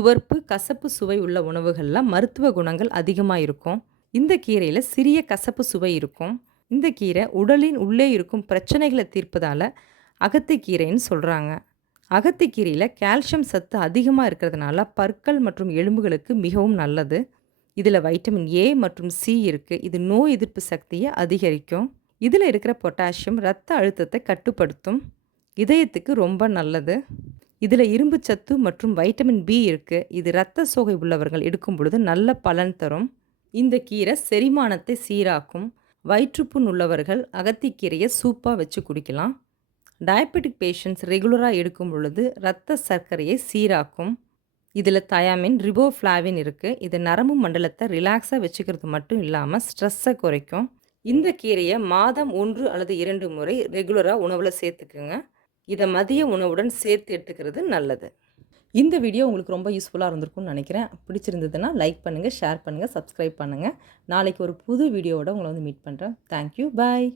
துவர்ப்பு, கசப்பு சுவை உள்ள உணவுகள்ல மருத்துவ குணங்கள் அதிகமா இருக்கும். இந்த கீரையில சிறிய கசப்பு சுவை இருக்கும். இந்த கீரை உடலின் உள்ளே இருக்கும் பிரச்சனைகள தீர்ப்பதால அகத்திக்கீரைன்னு சொல்றாங்க. அகத்திக்கீரையில கால்சியம் சத்து அதிகமா இருக்கிறதுனால பற்கள் மற்றும் எலும்புகளுக்கு மிகவும் நல்லது. இதுல வைட்டமின் ஏ மற்றும் சி இருக்கு. இது நோய் எதிர்ப்பு சக்திய அதிகரிக்கும். இதுல இருக்கிற பொட்டாசியம் இரத்த அழுத்தத்தை கட்டுப்படுத்தும். இதயத்துக்கு ரொம்ப நல்லது. இதுல இரும்பு சத்து மற்றும் வைட்டமின் பி இருக்கு. இது இரத்த சோகை உள்ளவர்கள் எடுக்கும் பொழுது நல்ல பலன் தரும். இந்த கீரை செரிமானத்தை சீராக்கும். வயிற்றுப்புண் உள்ளவர்கள் அகத்திக்கீரையை சூப்பா வச்சு குடிக்கலாம். டயபெட்டிக் பேஷண்ட்ஸ் ரெகுலராக எடுக்கும் பொழுது இரத்த சர்க்கரையை சீராக்கும். இதில் தயாமின், ரிபோஃப்ளாவின் இருக்குது. இது நரம்பு மண்டலத்தை ரிலாக்ஸாக வச்சுக்கிறது மட்டும் இல்லாமல் ஸ்ட்ரெஸ்ஸை குறைக்கும். இந்த கீரையை மாதம் 1 அல்லது 2 முறை ரெகுலராக உணவில் சேர்த்துக்குங்க. இதை மதிய உணவுடன் சேர்த்து எடுத்துக்கிறது நல்லது. இந்த வீடியோ உங்களுக்கு ரொம்ப யூஸ்ஃபுல்லாக இருந்திருக்கும்னு நினைக்கிறேன். பிடிச்சிருந்ததுன்னா லைக் பண்ணுங்கள், ஷேர் பண்ணுங்கள், சப்ஸ்கிரைப் பண்ணுங்கள். நாளைக்கு ஒரு புது வீடியோவோட உங்களை வந்து மீட் பண்ணுறேன். தேங்க்யூ, பாய்.